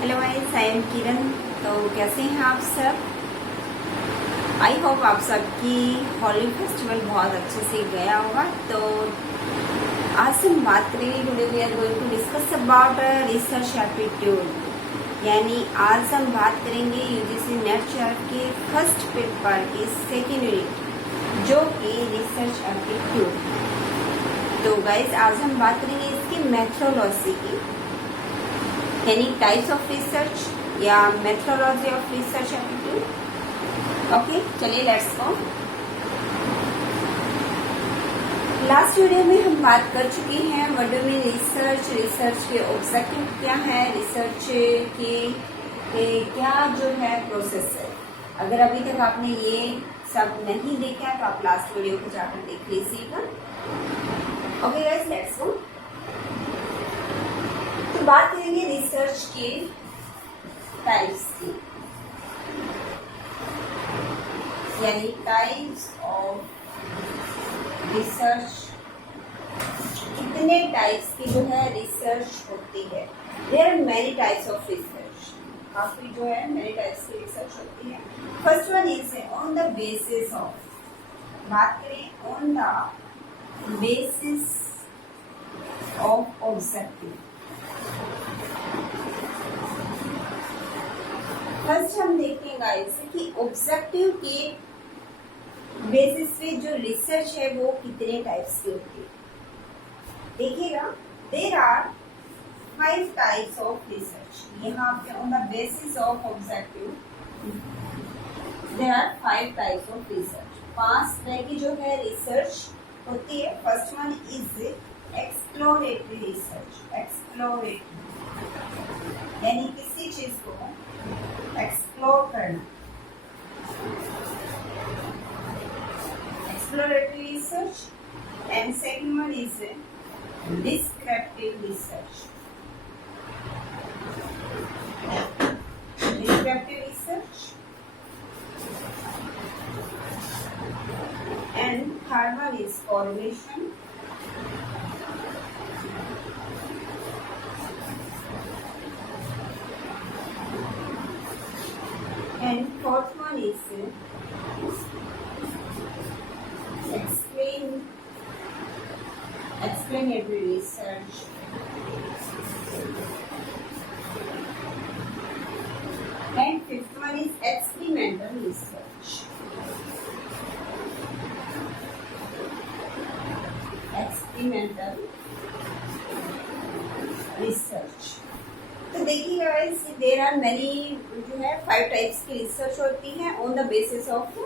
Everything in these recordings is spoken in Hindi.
हेलो गाइस, आई एम किरण। तो कैसे हैं आप सब? आई होप आप सबकी होली फेस्टिवल बहुत अच्छे से गया होगा। तो आज हम बात करेंगे, today we are going to discuss about research aptitude. यानी आज हम बात करेंगे यूजीसी नेट चार्ट के फर्स्ट पेपर की सेकेंड यूनिट, जो कि रिसर्च एप्टीट्यूड। तो गाइस आज हम बात करेंगे इसकी मेथोडोलॉजी की, यानी टाइप्स ऑफ रिसर्च या methodology of research aptitude. Okay, चलिए लेट्स गो। लास्ट वीडियो में हम बात कर चुके हैं what do mean research, research के ऑब्जेक्टिव क्या है, रिसर्च के क्या जो है प्रोसेस है। अगर अभी तक आपने ये सब नहीं देखा तो आप लास्ट वीडियो को जाकर देख लीजिएगा। Okay guys, let's go. तो बात करेंगे रिसर्च के टाइप्स की, यानी टाइप्स ऑफ रिसर्च। कितने टाइप्स की जो है रिसर्च होती है? There are many types of research, काफी जो है मेनी टाइप्स की रिसर्च होती है। First one is on the basis of, बात करें on the basis of objective. फर्स्ट हम देखेंगे गाइस कि ऑब्जेक्टिव के बेसिस पे जो रिसर्च है वो कितने टाइप्स की होती है। देखिएगा, there are 5 types of research. यहाँ पे on the basis of objective there are 5 types of research. 5 तरह की जो है रिसर्च होती है। First one is exploratory research. Exploratory यानी किसी चीज को एक्सप्लोर करना, exploratory research. And second one is descriptive research. Descriptive research. And third one is correlation. And fourth one is explanatory research. And fifth one is experimental research. Experimental research. तो देखिए गाइस, देयर आर मेनी जो है 5 टाइप्स की रिसर्च होती है on the basis of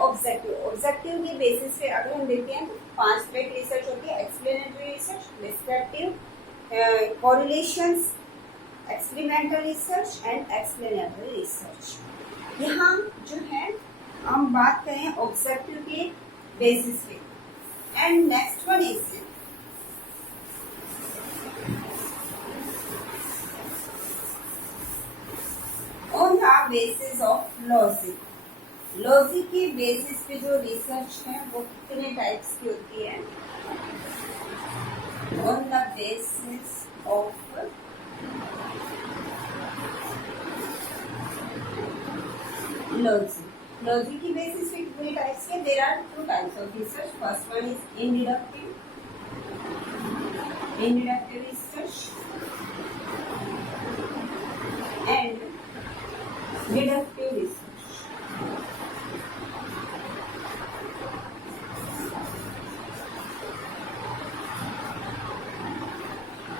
objective. Objective के बेसिस पे अगर हम देखते हैं तो 5 तरह की रिसर्च होती है: explanatory research, descriptive, correlations, experimental research and explanatory research. यहाँ जो है हम बात करें ऑब्जेक्टिव के बेसिस पे। And next one is on the basis of logic. Logic के बेसिस पे जो रिसर्च है वो कितने टाइप्स की होती है? On the basis of logic. Logic की बेसिस पे कितने टाइप्स के? There are 2 types of research. First one is inductive research and deductive research.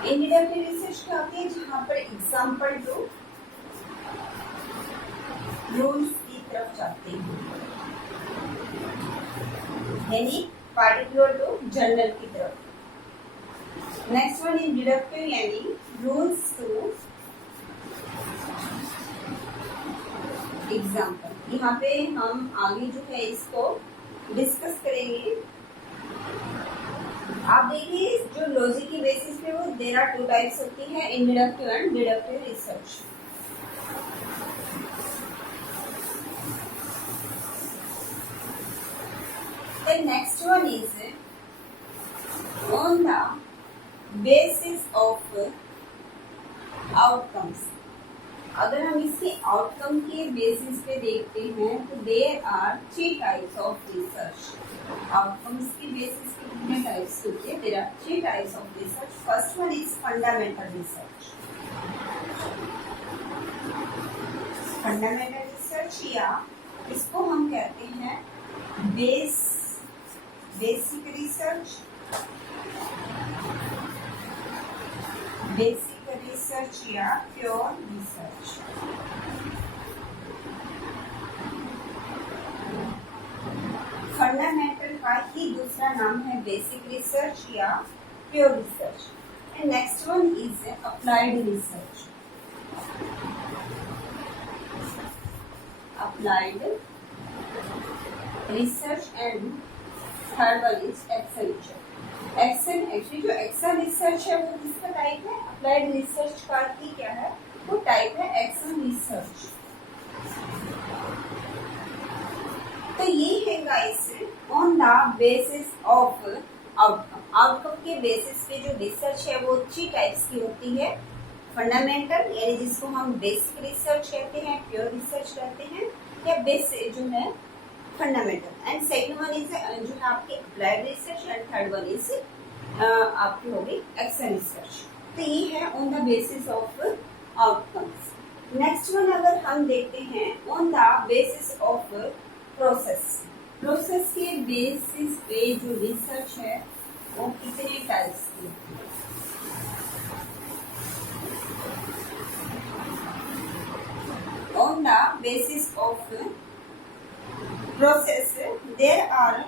Inductive research क्या होती है? जहां पर एग्जाम्पल टू रूल्स की तरफ जाते हैं, यानी पार्टिकुलर टू जनरल की तरफ। नेक्स्ट वन इज डिडक्टिव, यानी रूल्स टू एग्जाम्पल। यहाँ पे हम आगे जो है इसको डिस्कस करेंगे। आप देखिए, जो लॉजिक की बेसिस पे वो देयर आर 2 टाइप्स होती है, inductive and deductive research. The next one is on the basis of outcomes. अगर हम इसके आउटकम के बेसिस पे देखते हैं तो there are 3 types of research. Outcomes के बेसिस पे कितने टाइप्स होते हैं? There are 3 types of research. First one is fundamental research. Fundamental research या इसको हम कहते हैं बेसिक रिसर्च, बेसिक रिसर्च या प्योर रिसर्च। फंडामेंटल का ही दूसरा नाम है बेसिक रिसर्च या pure research. And next one is applied research. Applied research and third one is action research. Actually जो एक्सेल रिसर्च है वो किसका टाइप है? अप्लाइड रिसर्च का ही क्या है? वो टाइप है एक्सेल रिसर्च। तो ये है guys on the basis of outcome. Outcome के बेसिस पे जो रिसर्च है वो 3 टाइप्स की होती है। फंडामेंटल यानी जिसको हम बेसिक रिसर्च कहते हैं, प्योर रिसर्च कहते हैं, या बेसिक जो है fundamental. And second one is जो है आपकी applied research and third one is आपकी होगी एक्सेल रिसर्च। तो ये है on the basis of outcomes. Next one अगर हम देखते हैं on the basis of process. Process के बेसिस पे जो रिसर्च है वो कितने टाइप्स की है? On the basis of process, there are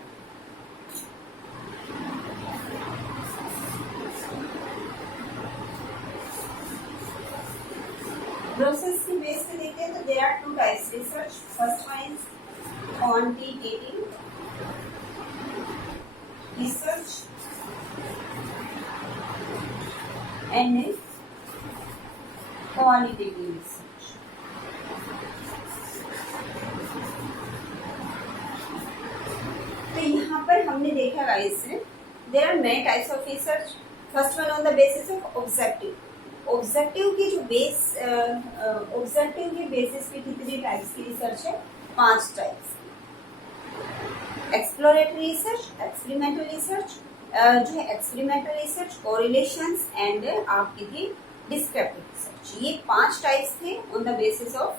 process की बेस पे देखते हैं तो there are 2 types research. First one is quantitative research and qualitative research. तो यहाँ पर हमने देखा guys there are many types of research. First one on the basis of objective. Objective की जो ऑब्जेक्टिव के बेसिस पे कितने टाइप्स की रिसर्च है? 5 types. Exploratory research, experimental research, जो है एक्सपेरिमेंटल रिसर्च, कोरिलेशंस एंड आपकी थी डिस्क्रिप्टिव रिसर्च। ये 5 टाइप्स थे ऑन द बेसिस ऑफ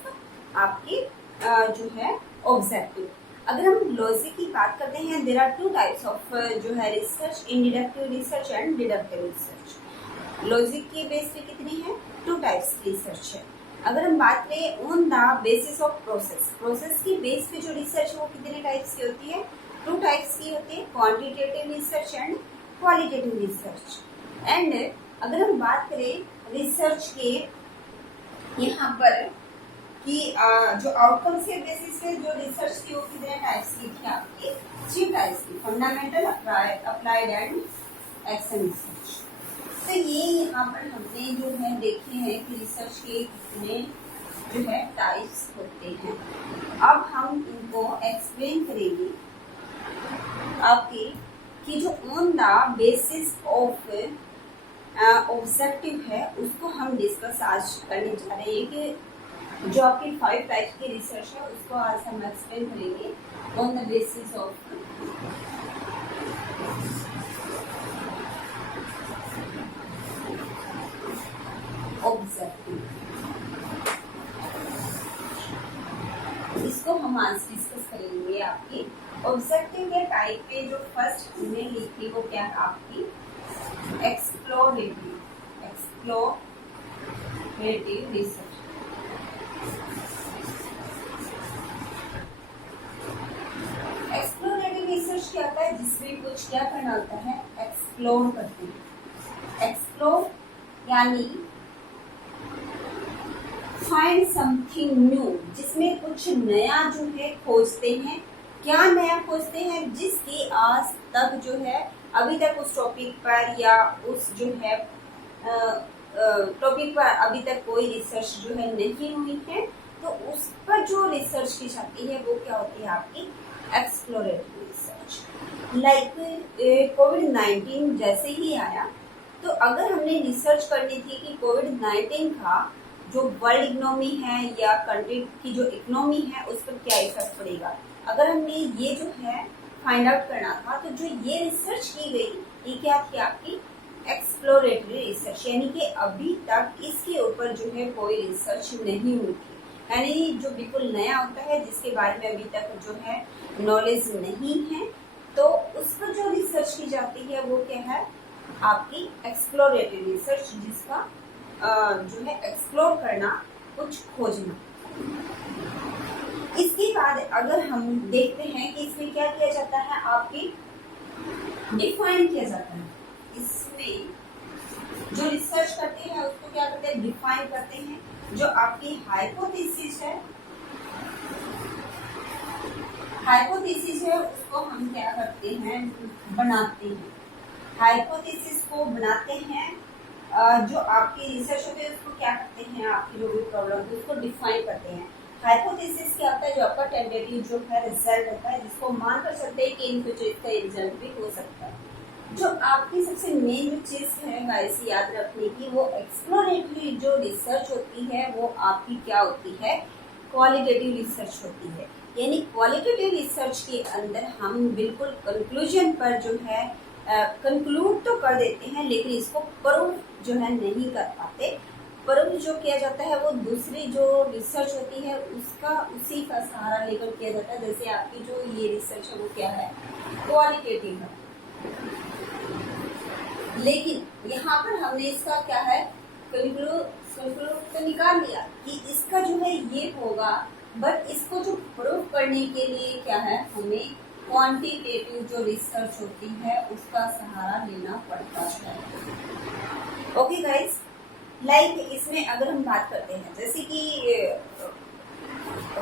आपकी जो है ऑब्जेक्टिव। अगर हम लॉजिक की बात करते हैं देयर आर 2 टाइप्स ऑफ जो है research, inductive research and deductive research. Logic के बेस पे कितनी है? 2 टाइप्स की रिसर्च है। अगर हम बात करें on the basis of process, process की बेस पे जो रिसर्च है वो कितने टाइप्स की होती है? 2 टाइप्स की होती है, quantitative research and qualitative research. And अगर हम बात करें रिसर्च के यहाँ पर कि जो आउटकम्स के बेसिस पे जो रिसर्च थी वो कितने टाइप्स की थी? आपकी 3 टाइप्स की, fundamental, applied and action research. तो ये यहाँ पर हमने जो है देखे हैं कि रिसर्च के कितने जो है टाइप्स होते हैं। अब हम इनको एक्सप्लेन करेंगे आपके कि जो on the basis of objective है उसको हम डिस्कस आज करने जा रहे हैं कि जो आपकी 5 टाइप्स की रिसर्च है उसको आज हम एक्सप्लेन करेंगे on the basis of objective. इसको हम आज डिस्कस करेंगे। आपकी ऑब्जेक्टिव के टाइप पे जो फर्स्ट हमने लिखी वो क्या है? आपकी एक्सप्लोरेटिव रिसर्च। एक्सप्लोरेटिव रिसर्च क्या होता है? जिसमें कुछ क्या करना होता है? एक्सप्लोर करते हैं। एक्सप्लोर यानी फाइंड समथिंग न्यू, जिसमें कुछ नया जो है खोजते हैं। क्या नया खोजते हैं? जिसकी आज तक जो है अभी तक उस टॉपिक पर या उस जो है टॉपिक पर अभी तक कोई रिसर्च जो है नहीं हुई है, तो उस पर जो रिसर्च की जाती है वो क्या होती है? आपकी एक्सप्लोरेटरी रिसर्च। लाइक कोविड-19 जैसे ही आया तो अगर हमने रिसर्च करनी थी कि कोविड-19 का जो वर्ल्ड इकोनॉमी है या कंट्री की जो इकोनॉमी है उस पर क्या इफेक्ट पड़ेगा। अगर हमने ये जो है फाइंड आउट करना था, तो जो ये रिसर्च की गई ये क्या थी, आपकी एक्सप्लोरेटरी रिसर्च, यानी कि अभी तक इसके ऊपर जो है कोई रिसर्च नहीं हुई थी। यानी जो बिल्कुल नया होता है जिसके बारे में अभी तक जो है नॉलेज नहीं है, तो उस पर जो रिसर्च की जाती है वो क्या है, आपकी एक्सप्लोरेटरी रिसर्च, जिसका जो है एक्सप्लोर करना, कुछ खोजना। इसके बाद अगर हम देखते हैं कि इसमें क्या किया जाता है, आपकी डिफाइन किया जाता है। इसमें जो रिसर्च करते हैं उसको क्या करते हैं, डिफाइन करते हैं। जो आपकी हाइपोथेसिस है, उसको हम क्या करते हैं, बनाते हैं। हाइपोथेसिस को बनाते हैं। जो आपकी रिसर्च होती है उसको क्या करते हैं, आपकी जो भी प्रॉब्लम है उसको डिफाइन करते हैं। हाइपोथेसिस क्या होता है, जो आपका टेंटेटिव जो है रिजल्ट होता है, जिसको मान कर सकते हैं कि इन फ्यूचर इसका रिजल्ट भी हो सकता है। जो आपकी सबसे मेन जो चीज है गाइस याद रखने की, वो एक्सप्लोरेटरी जो रिसर्च होती है वो आपकी क्या होती है, क्वालिटेटिव रिसर्च होती है। यानी क्वालिटेटिव रिसर्च के अंदर हम बिल्कुल कंक्लूजन पर जो है कंक्लूड तो कर देते हैं, लेकिन इसको प्रूफ जो है नहीं कर पाते। प्रूफ जो किया जाता है वो दूसरी जो रिसर्च होती है उसी का सहारा लेकर किया जाता है। जैसे आपकी जो ये रिसर्च है वो क्या है, क्वालिटेटिव है, लेकिन यहाँ पर हमने इसका क्या है, कंक्लूड तो निकाल लिया कि इसका जो है ये होगा, बट इसको जो प्रूफ करने के लिए क्या है, हमें क्वांटिटेटिव जो रिसर्च होती है उसका सहारा लेना पड़ता है। ओके गाइस, लाइक इसमें अगर हम बात करते हैं, जैसे कि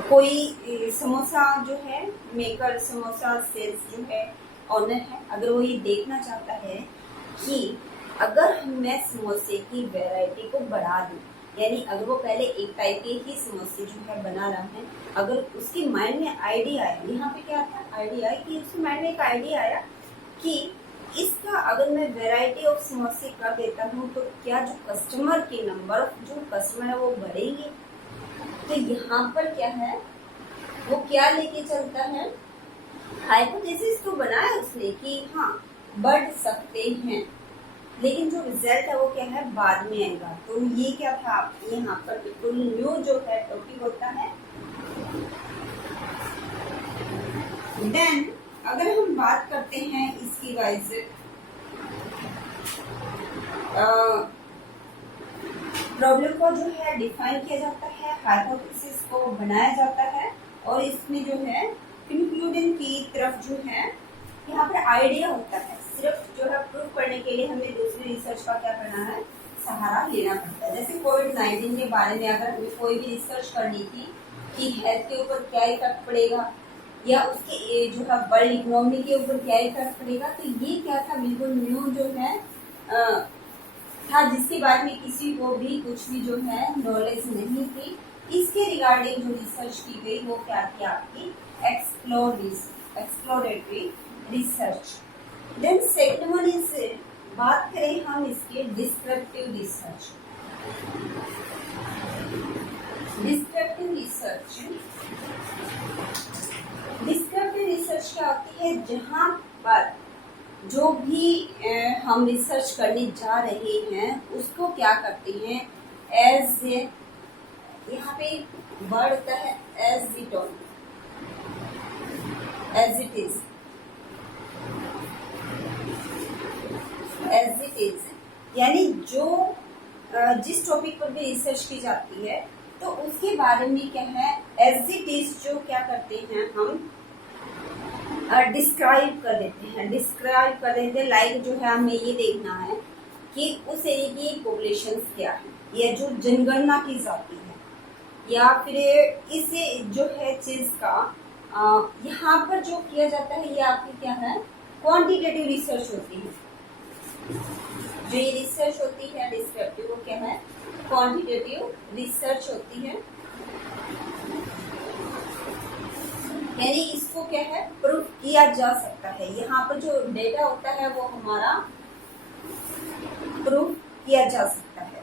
कोई समोसा जो है मेकर, समोसा सेल्स जो है ऑनर है, अगर वो ये देखना चाहता है कि अगर मैं समोसे की वैरायटी को बढ़ा दूं, यानी अगर वो पहले एक टाइप के ही समोसे जो है बना रहा है, अगर उसके माइंड में आइडिया आया, यहाँ पे क्या था, आइडिया कि उसके माइंड में एक आइडिया आया कि इसका अगर मैं वैरायटी ऑफ समोसे कर देता हूँ तो क्या जो कस्टमर के नंबर जो कस्टमर है वो बढ़ेंगे। तो यहाँ पर क्या है, वो क्या लेके चलता है, हाइपोथेसिस तो बनाया उसने कि हाँ बढ़ सकते हैं, लेकिन जो रिजल्ट है वो क्या है, बाद में आएगा। तो ये क्या था, यहाँ पर बिल्कुल न्यू जो है टॉपिक होता है। देन अगर हम बात करते हैं इसकी वाइज प्रॉब्लम को जो है डिफाइन किया जाता है, हाइपोथेसिस को बनाया जाता है, और इसमें जो है कंक्लूजन की तरफ जो है यहाँ पर आइडिया होता है। सिर्फ जो है प्रूफ करने के लिए हमें दूसरी रिसर्च का क्या करना है, सहारा लेना पड़ता है। जैसे कोविड-19 के बारे में अगर हमें कोई भी रिसर्च करनी थी कि हेल्थ के ऊपर क्या इफेक्ट पड़ेगा या उसके जो है वर्ल्ड इकोनॉमी के ऊपर क्या इफेक्ट पड़ेगा, तो ये क्या था, बिल्कुल न्यू जो है था, जिसके बारे में किसी को भी कुछ भी जो है नॉलेज नहीं थी। इसके रिगार्डिंग जो रिसर्च की गई वो क्या थी, आपकी exploratory research. Then second one is, बात करें हम इसके डिस्क्रिप्टिव रिसर्च। डिस्क्रिप्टिव रिसर्च क्या होती है, जहां पर जो भी हम रिसर्च करने जा रहे हैं उसको क्या करते हैं, एज यहाँ पे वर्ड होता है as it on, as it is, यानी जो जिस टॉपिक पर भी रिसर्च की जाती है तो उसके बारे में क्या है, एज इट इज जो क्या करते हैं हम डिस्क्राइब कर देते हैं। लाइक जो है हमें ये देखना है कि उस एरिया की पॉपुलेशन क्या है, या जो जनगणना की जाती है, या फिर इसे जो है चीज का यहाँ पर जो किया जाता है, ये आपकी क्या है, क्वांटिटेटिव रिसर्च होती है। जो ये रिसर्च होती है डिस्क्रिप्टिव, वो क्या है, क्वांटिटेटिव रिसर्च होती है। यानी इसको क्या है, प्रूफ किया जा सकता है। यहाँ पर जो डेटा होता है वो हमारा प्रूफ किया जा सकता है।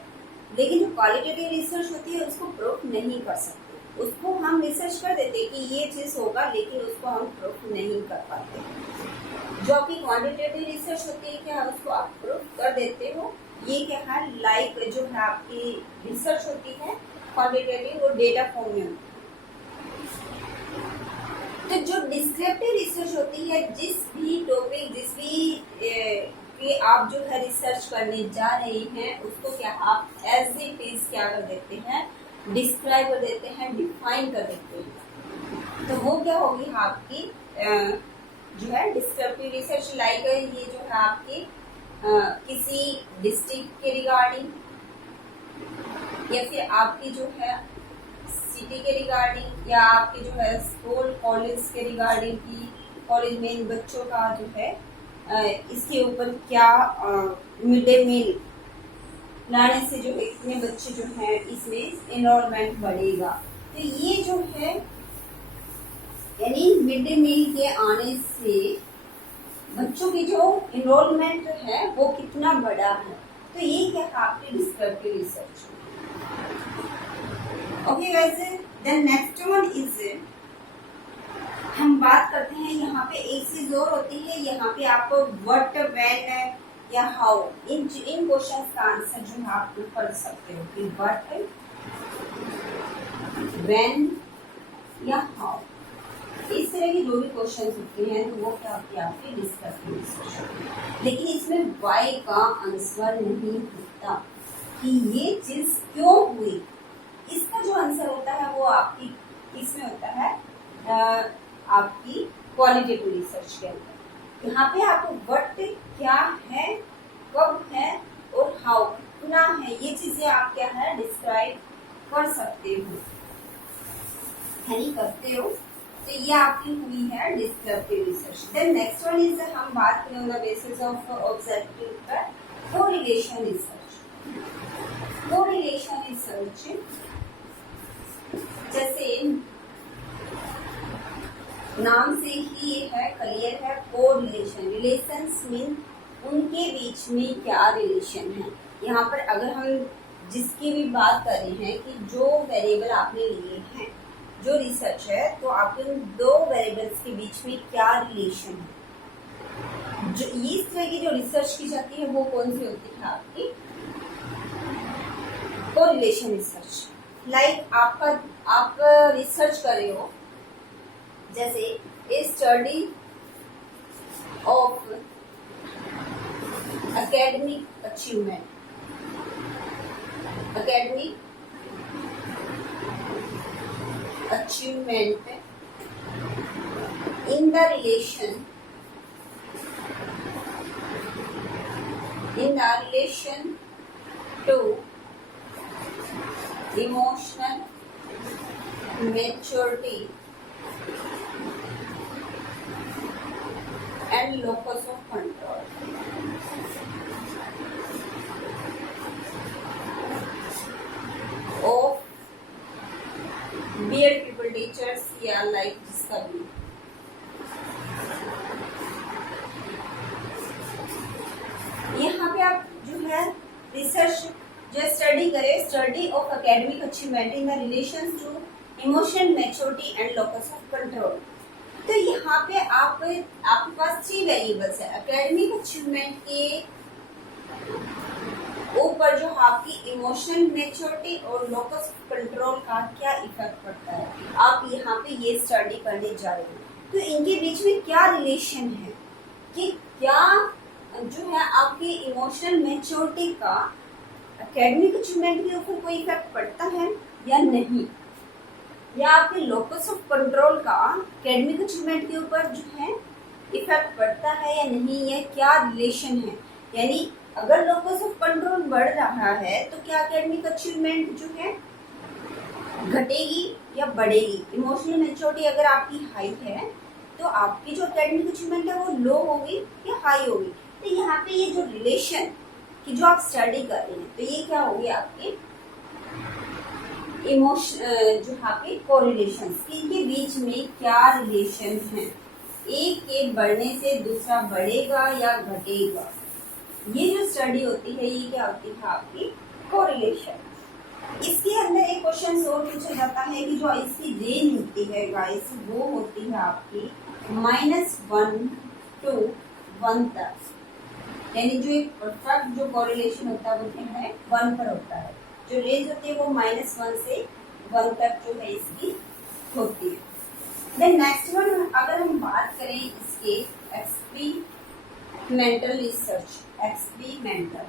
लेकिन जो क्वालिटेटिव रिसर्च होती है उसको प्रूफ नहीं कर सकते। उसको हम रिसर्च कर देते कि ये चीज होगा, लेकिन उसको हम प्रूफ नहीं कर पाते। जो आपकी क्वांटिटेटिव रिसर्च होती है क्या उसको आप प्रूफ कर देते हो। ये क्या है, लाइक जो है आपकी रिसर्च होती है क्वांटिटेटिव, वो डेटा फॉर्म में होती है। तो जो डिस्क्रिप्टिव रिसर्च होती है, जिस भी टॉपिक, जिस भी कि आप जो है रिसर्च करने जा रहे हैं, उसको क्या आप एज इट इज क्या कर देते हैं, डिस्क्राइब कर देते हैं, डिफाइन कर देते हैं। तो वो क्या होगी आपकी जो है डिस्क्रिप्टिव रिसर्च। लाइक ये जो है आपकी किसी डिस्ट्रिक्ट के रिगार्डिंग, या फिर आपकी जो है सिटी के रिगार्डिंग, या आपके जो है स्कूल कॉलेज के रिगार्डिंग की कॉलेज में इन बच्चों का जो है इसके ऊपर क्या मिड डे मील लाने से जो इतने बच्चे जो हैं इसमें एनरोलमेंट बढ़ेगा। तो ये जो है यानी मिड डे मील के आने से बच्चों की जो एनरोलमेंट है वो कितना बड़ा है। तो ये क्या है आपकी descriptive research. Okay guys, then next one is हम बात करते हैं यहाँ पे एक चीज और होती है। यहाँ पे आपको व्हाट, व्हेन या हाउ, इन क्वेश्चन का आंसर जो है आप कर सकते हो कि व्हाट, व्हेन या हाउ। इस तरह की जो भी क्वेश्चन होते हैं तो वो क्या होती है आपकी डिस्क्रिप्टिव रिसर्च। लेकिन इसमें व्हाई का आंसर नहीं होता कि ये चीज क्यों हुई। इसका जो आंसर होता है वो आपकी इसमें होता है आपकी क्वालिटेटिव रिसर्च के अंदर। यहाँ पे आपको व्हाट क्या है, कब है और हाउ कितना है, ये चीजें आप क्या है डिस्क्राइब कर सकते हो, यानी करते हो। तो ये आपकी हुई है descriptive research. Then next one is हम बात करें on the basis of observative पर कोरिलेशन रिसर्च। कोरिलेशन रिसर्च जैसे नाम से ही ये है, क्लियर है, कोरिलेशन। रिलेशंस मीन उनके बीच में क्या रिलेशन है। यहाँ पर अगर हम जिसकी भी बात कर रहे हैं कि जो वेरिएबल आपने लिए हैं, जो रिसर्च है, तो आपके उन दो वेरिएबल्स के बीच में क्या रिलेशन है। जो इस तरह की जो रिसर्च की जाती है वो कौन सी होती है आपकी कोरिलेशन रिसर्च। लाइक आप रिसर्च कर रहे हो, जैसे a study of academic achievement in the relation to emotional maturity and locus of control. Of BEd people teachers या लाइक जिसका भी। यहाँ पे आप जो है रिसर्च जो स्टडी करें, study of academic achievement in the relation to emotional maturity and locus of control. तो यहाँ पे आपके पास 3 वेरिएबल्स है। एकेडमिक अचीवमेंट के ऊपर जो आपकी इमोशनल मैच्योरिटी और लोकस कंट्रोल का क्या इफेक्ट पड़ता है, आप यहाँ पे ये स्टडी करने जा रहे हो। तो इनके बीच में क्या रिलेशन है कि क्या जो है आपकी इमोशनल मैच्योरिटी का एकेडमिक अचीवमेंट के ऊपर कोई इफेक्ट पड़ता है या नहीं, या आपके लोकस ऑफ कंट्रोल का एकेडमिक अचीवमेंट के ऊपर जो है इफेक्ट पड़ता है या नहीं, या क्या रिलेशन है। यानी अगर लोकस ऑफ कंट्रोल बढ़ रहा है तो क्या एकेडमिक अचीवमेंट जो है घटेगी या बढ़ेगी। इमोशनल मैच्योरिटी अगर आपकी हाई है तो आपकी जो एकेडमिक अचीवमेंट है वो लो होगी या हाई होगी। तो यहाँ पे ये जो रिलेशन की जो आप स्टडी कर रहे हैं, तो ये क्या होगी आपकी इमोशन जो आपके कोरिलेशन, इनके बीच में क्या रिलेशन है, एक के बढ़ने से दूसरा बढ़ेगा या घटेगा। ये जो स्टडी होती है ये क्या होती है आपकी कोरिलेशन। इसके अंदर एक क्वेश्चन और पूछा जाता है कि जो इसकी रेंज होती है गाइस वो होती है आपकी -1 to 1 तक, यानी जो एक परफेक्ट जो कोरिलेशन होता है वो क्या है 1 पर होता है। जो रेंज होती है वो -1 से 1 तक जो है इसकी होती है। देन नेक्स्ट वन, अगर हम बात करें इसके एक्सपेरिमेंटल रिसर्च, एक्सपेरिमेंटल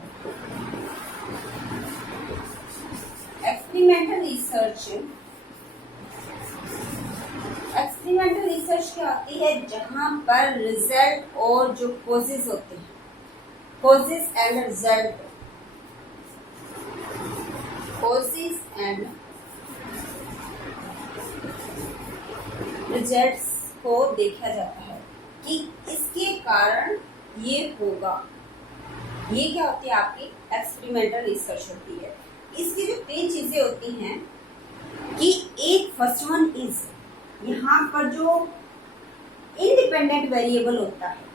रिसर्च क्या होती है, जहां पर रिजल्ट और जो कोजेस होते हैं, causes and result, causes and results को देखा जाता है कि इसके कारण ये होगा। ये क्या होती है आपकी एक्सपेरिमेंटल रिसर्च होती है। इसकी जो 3 चीजें होती हैं कि एक फर्स्ट वन इज, यहाँ पर जो इंडिपेंडेंट वेरिएबल होता है